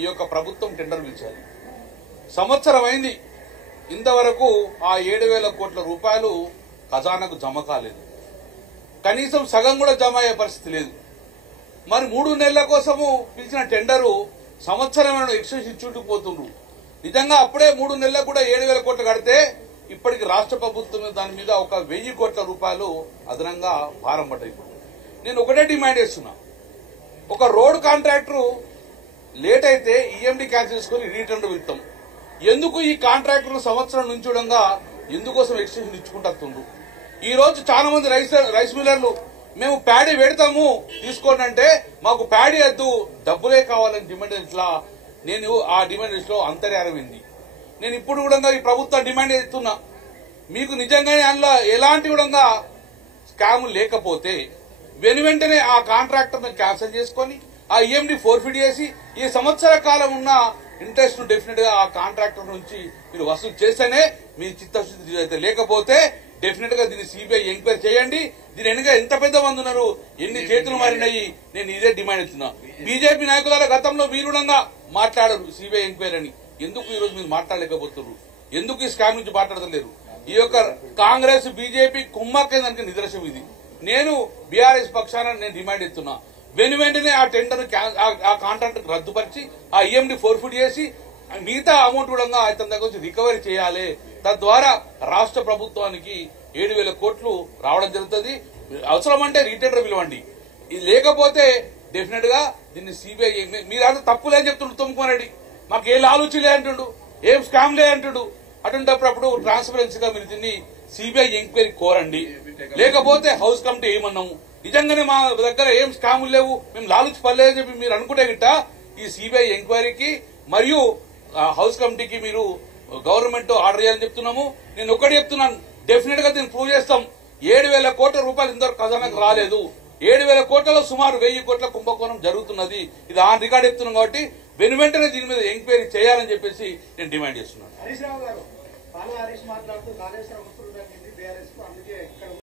ఈ యొక్క ప్రభుత్వం టెండర్ పిలిచారు. సంవత్సరం అయింది, ఇంతవరకు ఆ 7,000 కోట్ల రూపాయలు ఖజానాకు జమ కాలేదు. కనీసం సగం కూడా జమ అయ్యే పరిస్థితి లేదు. మరి 3 నెలల కోసము పిలిచిన టెండరు సంవత్సరం ఎక్స్టెన్షన్ చుట్టుకుపోతుండ్రు. నిజంగా అప్పుడే 3 నెలలకు కూడా 7,000 కోట్లు కడితే ఇప్పటికి రాష్ట్ర ప్రభుత్వం దాని మీద ఒక 1,000 కోట్ల రూపాయలు అదనంగా భారం పడ్డాయి. నేను ఒకటే డిమాండ్ చేస్తున్నా, ఒక రోడ్ కాంట్రాక్టర్ లేట్ అయితే ఈఎండి క్యాన్సిల్ చేసుకుని రీటెండర్ వెళ్తాం. ఎందుకు ఈ కాంట్రాక్టర్ సంవత్సరం నుంచి ఎందుకోసం ఎక్స్టెన్షన్ ఇచ్చుకుంటుండ్రు? ఈ రోజు చాలా మంది రైస్ మిల్లర్లు మేము ప్యాడీ పెడతాము తీసుకోండి అంటే మాకు ప్యాడీ వద్దు డబ్బులే కావాలని డిమాండ్. ఇట్లా నేను ఆ డిమాండ్ లిస్ట్ లో అంతర్యారమైంది. నేను ఇప్పుడు కూడా ఈ ప్రభుత్వం డిమాండ్ చేస్తున్నా, మీకు నిజంగానే అందులో ఎలాంటి కూడా స్కామ్ లేకపోతే వెంటనే ఆ కాంట్రాక్టర్ క్యాన్సిల్ చేసుకుని ఆ ఈఎండి ఫోర్ఫిట్ చేసి ఈ సంవత్సర కాలం ఉన్న ఇంట్రెస్ట్ డెఫినెట్ గా ఆ కాంట్రాక్టర్ నుంచి మీరు వసూలు చేస్తేనే మీ చిత్తశుద్ధి అయితే, లేకపోతే డెఫినెట్ గా దీన్ని సిబిఐ ఎంక్వైరీ చేయండి. దీని వెనుక ఎంత పెద్ద మంది ఉన్నారు, ఎన్ని చేతులు మారినాయి, నేను ఇదే డిమాండ్ ఇస్తున్నా. బీజేపీ నాయకుల గతంలో వీరుడంగా మాట్లాడారు సిబిఐ ఎంక్వైరీ అని, ఎందుకు ఈ రోజు మీరు మాట్లాడలేకపోతున్నారు? ఎందుకు ఈ స్కామ్ నుంచి మాట్లాడలేరు? ఈ యొక్క కాంగ్రెస్ బీజేపీ కుమ్మక్కేదానికి నిదర్శనం ఇది. నేను బీఆర్ఎస్ పక్షాన నేను డిమాండ్ ఇస్తున్నా, వెంటనే ఆ టెండర్ ఆ కాంట్రాక్ట్ రద్దుపరిచి ఆ ఈఎండి ఫోర్ఫిట్ చేసి మిగతా అమౌంట్ కూడా అతని దగ్గర నుంచి రికవరీ చేయాలి. తద్వారా రాష్ట్ర ప్రభుత్వానికి 7,000 కోట్లు రావడం జరుగుతుంది. అవసరమంటే రీటెండర్ పిలవండి, ఇది లేకపోతే డెఫినెట్ గా దీన్ని సిబిఐ మీరు అంత తప్పులేని చెప్తుండ్రు. ఉత్తమ్ రెడ్డి మాకు ఏ లాలూచి లే అంటుండు, ఏం స్కామ్ లే అంటుడు. అటుంటప్పుడు ట్రాన్స్పరెన్సీగా మీరు దీన్ని సిబిఐ ఎంక్వైరీ కోరండి, లేకపోతే హౌస్ కమిటీ ఏమన్నాము నిజంగానే మా దగ్గర ఏం స్కాములు లేవు, మేము లాలూచి పర్లేదని చెప్పి మీరు అనుకుంటే గిట్ట ఈ సిబిఐ ఎంక్వైరీకి మరియు హౌస్ కమిటీకి మీరు గవర్నమెంట్ ఆర్డర్ చేయాలని చెప్తున్నాము. నేను ఒకటి చెప్తున్నాను, డెఫినెట్ గా దీన్ని ప్రూవ్ చేస్తాం. 7,000 కోట్ల రూపాయలు ఇంతవరకు ఖజానాకు రాలేదు. 7,000 కోట్లలో సుమారు 1,000 కోట్ల కుంభకోణం జరుగుతున్నది. ఇది ఆన్ రికార్డ్ చెప్తున్నాం కాబట్టి వెంటనే దీని మీద ఎంక్వైరీ చేయాలని చెప్పేసి నేను డిమాండ్ చేస్తున్నాను.